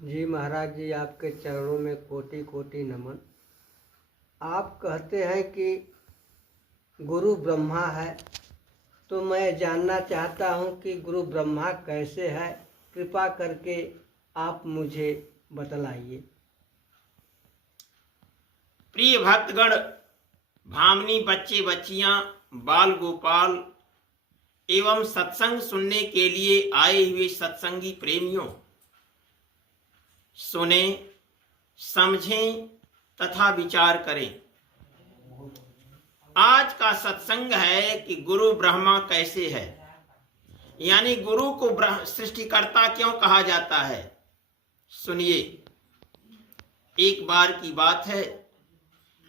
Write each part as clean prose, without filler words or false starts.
जी महाराज जी, आपके चरणों में कोटि कोटि नमन। आप कहते हैं कि गुरु ब्रह्मा है, तो मैं जानना चाहता हूँ कि गुरु ब्रह्मा कैसे है। कृपा करके आप मुझे बतलाइए। प्रिय भक्तगण, भामनी बच्चे बच्चियां, बाल गोपाल एवं सत्संग सुनने के लिए आए हुए सत्संगी प्रेमियों, सुने, समझें तथा विचार करें। आज का सत्संग है कि गुरु ब्रह्मा कैसे है, यानी गुरु को सृष्टिकर्ता क्यों कहा जाता है। सुनिए, एक बार की बात है,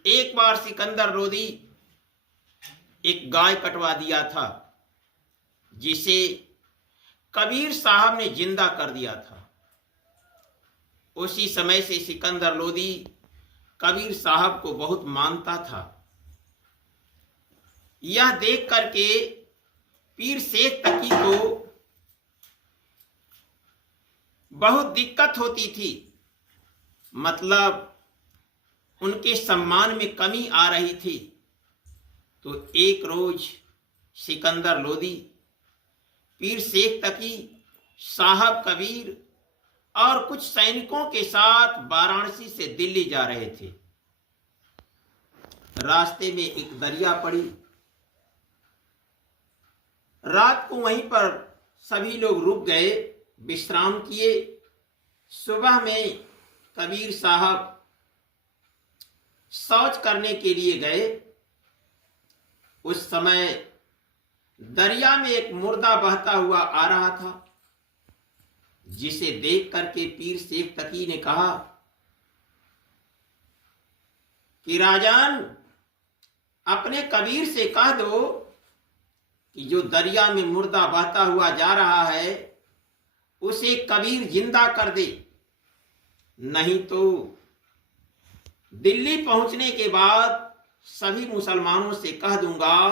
एक बार सिकंदर लोदी एक गाय कटवा दिया था, जिसे कबीर साहब ने जिंदा कर दिया था। उसी समय से सिकंदर लोदी कबीर साहब को बहुत मानता था। यह देख करके पीर शेख तकी को बहुत दिक्कत होती थी, मतलब उनके सम्मान में कमी आ रही थी। तो एक रोज सिकंदर लोदी पीर शेख तकी, साहब कबीर और कुछ सैनिकों के साथ वाराणसी से दिल्ली जा रहे थे। रास्ते में एक दरिया पड़ी। रात को वहीं पर सभी लोग रुक गए, विश्राम किए। सुबह में कबीर साहब शौच करने के लिए गए। उस समय दरिया में एक मुर्दा बहता हुआ आ रहा था, जिसे देख करके पीर शेख तकी ने कहा कि राजन, अपने कबीर से कह दो कि जो दरिया में मुर्दा बहता हुआ जा रहा है उसे कबीर जिंदा कर दे, नहीं तो दिल्ली पहुंचने के बाद सभी मुसलमानों से कह दूंगा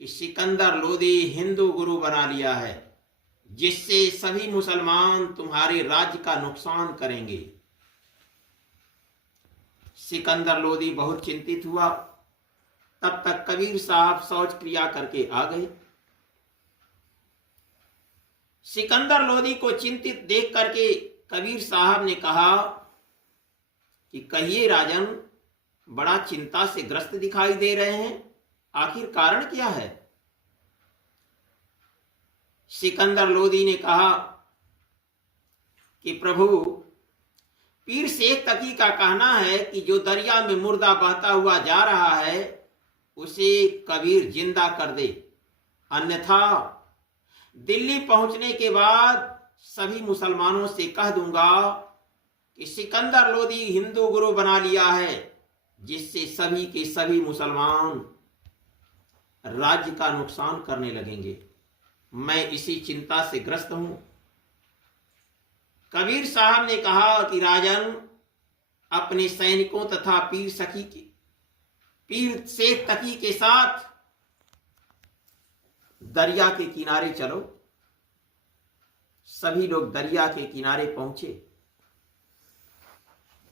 कि सिकंदर लोदी हिंदू गुरु बना लिया है, जिससे सभी मुसलमान तुम्हारे राज्य का नुकसान करेंगे। सिकंदर लोदी बहुत चिंतित हुआ। तब तक कबीर साहब शौच क्रिया करके आ गए। सिकंदर लोदी को चिंतित देख करके कबीर साहब ने कहा कि कहिए राजन, बड़ा चिंता से ग्रस्त दिखाई दे रहे हैं, आखिर कारण क्या है। सिकंदर लोदी ने कहा कि प्रभु, पीर शेख तकी का कहना है कि जो दरिया में मुर्दा बहता हुआ जा रहा है उसे कबीर जिंदा कर दे, अन्यथा दिल्ली पहुंचने के बाद सभी मुसलमानों से कह दूंगा कि सिकंदर लोदी हिंदू गुरु बना लिया है, जिससे सभी के सभी मुसलमान राज्य का नुकसान करने लगेंगे। मैं इसी चिंता से ग्रस्त हूं। कबीर साहब ने कहा कि राजन, अपने सैनिकों तथा पीर शेख तकी के साथ दरिया के किनारे चलो। सभी लोग दरिया के किनारे पहुंचे।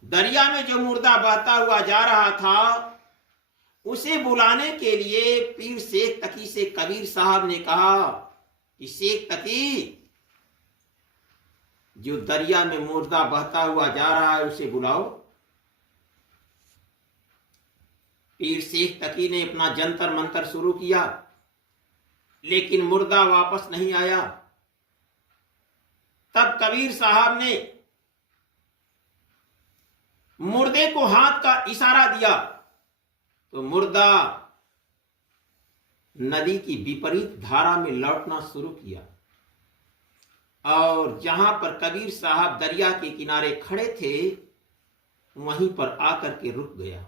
दरिया में जो मुर्दा बहता हुआ जा रहा था उसे बुलाने के लिए पीर शेख तकी से कबीर साहब ने कहा कि शेख तकी, जो दरिया में मुर्दा बहता हुआ जा रहा है उसे बुलाओ। पीर शेख तकी ने अपना जंतर मंतर शुरू किया, लेकिन मुर्दा वापस नहीं आया। तब कबीर साहब ने मुर्दे को हाथ का इशारा दिया तो मुर्दा नदी की विपरीत धारा में लौटना शुरू किया और जहां पर कबीर साहब दरिया के किनारे खड़े थे वहीं पर आकर के रुक गया।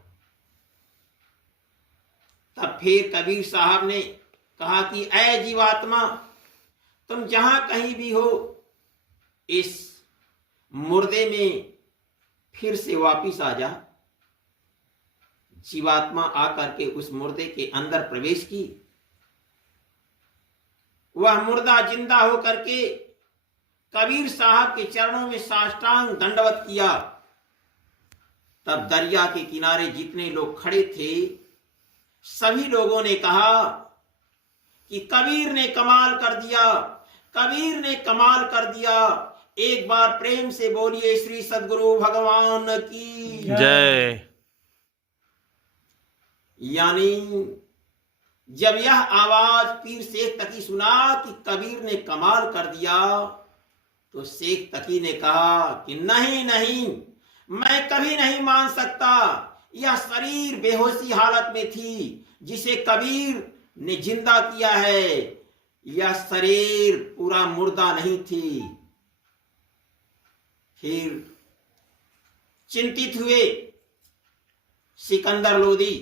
तब फिर कबीर साहब ने कहा कि ऐ जीवात्मा, तुम जहां कहीं भी हो, इस मुर्दे में फिर से वापिस आ जा। जीवात्मा आकर के उस मुर्दे के अंदर प्रवेश की। वह मुर्दा जिंदा होकर के कबीर साहब के चरणों में साष्टांग दंडवत किया। तब दरिया के किनारे जितने लोग खड़े थे सभी लोगों ने कहा कि कबीर ने कमाल कर दिया, कबीर ने कमाल कर दिया। एक बार प्रेम से बोलिए श्री सद्गुरु भगवान की जय। यानी जब यह आवाज पीर शेख तकी सुना कि कबीर ने कमाल कर दिया तो शेख तकी ने कहा कि नहीं नहीं, मैं कभी नहीं मान सकता। यह शरीर बेहोशी हालत में थी जिसे कबीर ने जिंदा किया है, यह शरीर पूरा मुर्दा नहीं थी। फिर चिंतित हुए सिकंदर लोदी।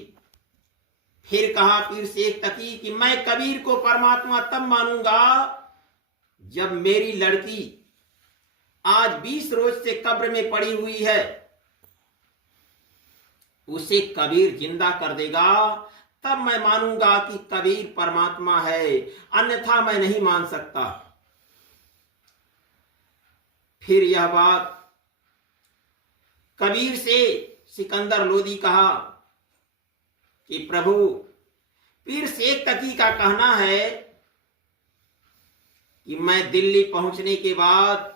फिर कहा पीर शेख तकी कि मैं कबीर को परमात्मा तब मानूंगा जब मेरी लड़की आज 20 रोज से कब्र में पड़ी हुई है, उसे कबीर जिंदा कर देगा, तब मैं मानूंगा कि कबीर परमात्मा है, अन्यथा मैं नहीं मान सकता। फिर यह बात कबीर से सिकंदर लोदी कहा कि प्रभु, पीर शेख तकी का कहना है कि मैं दिल्ली पहुंचने के बाद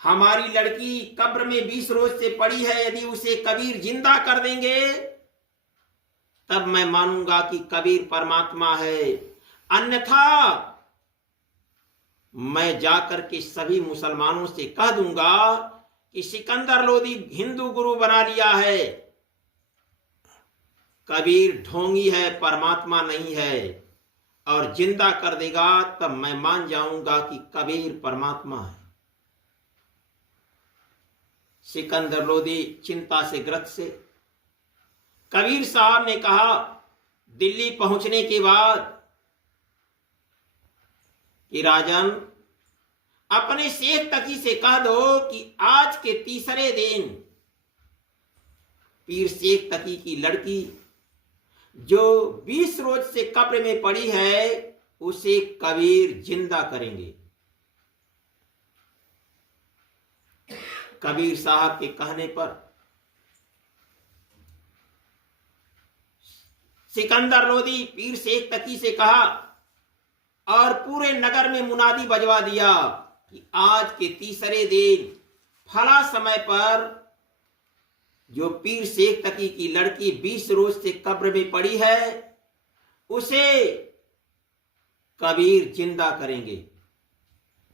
हमारी लड़की कब्र में 20 रोज से पड़ी है, यदि उसे कबीर जिंदा कर देंगे तब मैं मानूंगा कि कबीर परमात्मा है, अन्यथा मैं जाकर के सभी मुसलमानों से कह दूंगा कि सिकंदर लोदी हिंदू गुरु बना लिया है, कबीर ढोंगी है, परमात्मा नहीं है, और जिंदा कर देगा तब मैं मान जाऊंगा कि कबीर परमात्मा है। सिकंदर लोदी चिंता से ग्रस्त से कबीर साहब ने कहा दिल्ली पहुंचने के बाद कि राजन, अपने शेख तकी से कह दो कि आज के तीसरे दिन पीर शेख तकी की लड़की जो 20 रोज से कब्र में पड़ी है उसे कबीर जिंदा करेंगे। कबीर साहब के कहने पर सिकंदर लोदी पीर शेख तकी से कहा और पूरे नगर में मुनादी बजवा दिया कि आज के तीसरे दिन फला समय पर जो पीर शेख तकी की लड़की 20 रोज से कब्र में पड़ी है उसे कबीर जिंदा करेंगे।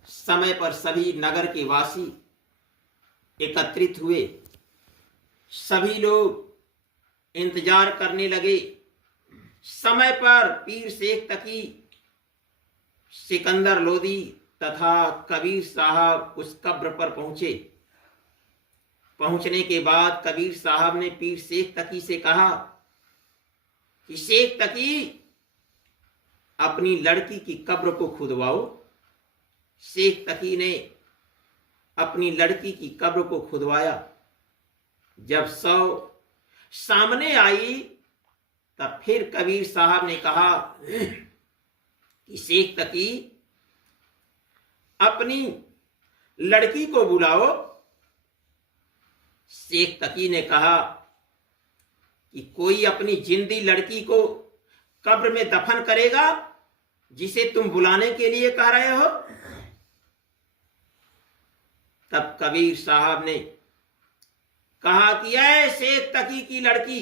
समय पर सभी नगर के वासी एकत्रित हुए, सभी लोग इंतजार करने लगे। समय पर पीर शेख तकी, सिकंदर लोदी तथा कबीर साहब उस कब्र पर पहुंचे। पहुंचने के बाद कबीर साहब ने पीर शेख तकी से कहा कि शेख तकी, अपनी लड़की की कब्र को खुदवाओ। शेख तकी ने अपनी लड़की की कब्र को खुदवाया। जब सौ सामने आई तब फिर कबीर साहब ने कहा कि शेख तकी, अपनी लड़की को बुलाओ। शेख तकी ने कहा कि कोई अपनी जिंदी लड़की को कब्र में दफन करेगा जिसे तुम बुलाने के लिए कह रहे हो? तब कबीर साहब ने कहा कि ऐ शेख तकी की लड़की,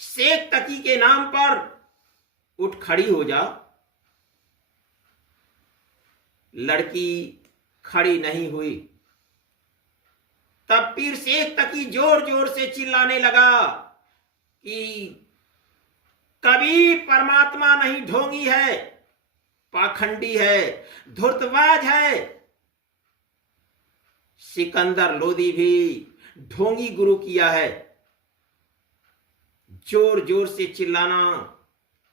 शेख तकी के नाम पर उठ खड़ी हो जा। लड़की खड़ी नहीं हुई। तब पीर शेख तकी जोर जोर से चिल्लाने लगा कि कबीर परमात्मा नहीं, ढोंगी है, पाखंडी है, धूर्तबाज है। सिकंदर लोदी भी ढोंगी गुरु किया है। जोर जोर से चिल्लाना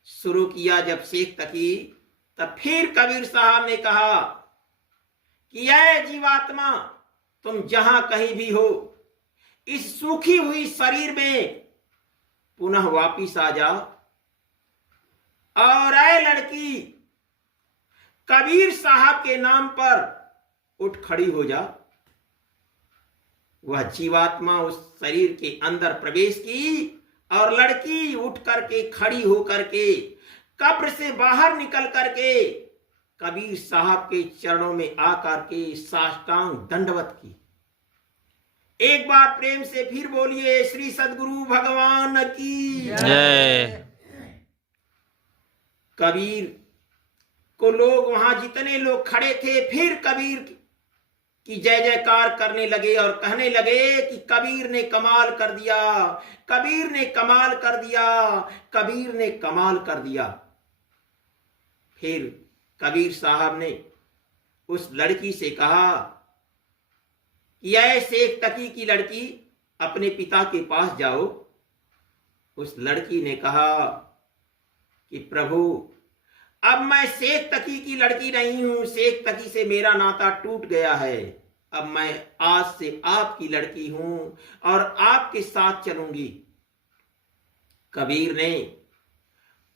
शुरू किया जब शेख तकी, तब फिर कबीर साहब ने कहा कि ऐ जीवात्मा, तुम जहां कहीं भी हो, इस सूखी हुई शरीर में पुनः वापिस आ जा। और ऐ लड़की, कबीर साहब के नाम पर उठ खड़ी हो जा। वह जीवात्मा उस शरीर के अंदर प्रवेश की और लड़की उठ करके खड़ी हो करके कब्र से बाहर निकल करके कबीर साहब के चरणों में आकर के साष्टांग दंडवत की। एक बार प्रेम से फिर बोलिए श्री सद्गुरु भगवान की जय। कबीर को लोग, वहां जितने लोग खड़े थे, फिर कबीर की जय जयकार करने लगे और कहने लगे कि कबीर ने कमाल कर दिया, कबीर ने कमाल कर दिया, कबीर ने कमाल कर दिया। फिर कबीर साहब ने उस लड़की से कहा कि ऐ शेख तकी की लड़की, अपने पिता के पास जाओ। उस लड़की ने कहा कि प्रभु, अब मैं शेख तकी की लड़की नहीं हूं, शेख तकी से मेरा नाता टूट गया है। अब मैं आज से आपकी लड़की हूं और आपके साथ चलूंगी। कबीर ने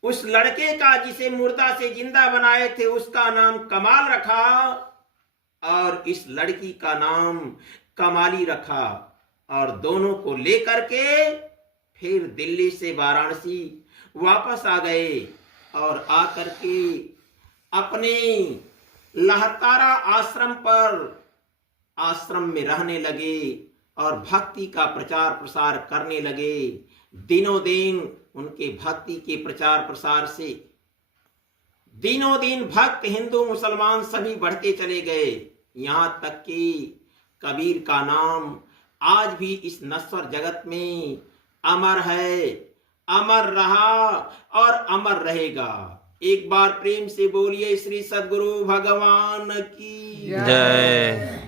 उस लड़के का, जिसे मुर्दा से जिंदा बनाए थे, उसका नाम कमाल रखा और इस लड़की का नाम कमाली रखा और दोनों को लेकर के फिर दिल्ली से वाराणसी वापस आ गए और आकर के अपने लहतारा आश्रम पर आश्रम में रहने लगे और भक्ति का प्रचार प्रसार करने लगे। दिनों दिन उनके भक्ति के प्रचार प्रसार से दिनों दिन भक्त हिंदू मुसलमान सभी बढ़ते चले गए, यहां तक कि कबीर का नाम आज भी इस नश्वर जगत में अमर है, अमर रहा और अमर रहेगा। एक बार प्रेम से बोलिए श्री सद्गुरु भगवान की जय।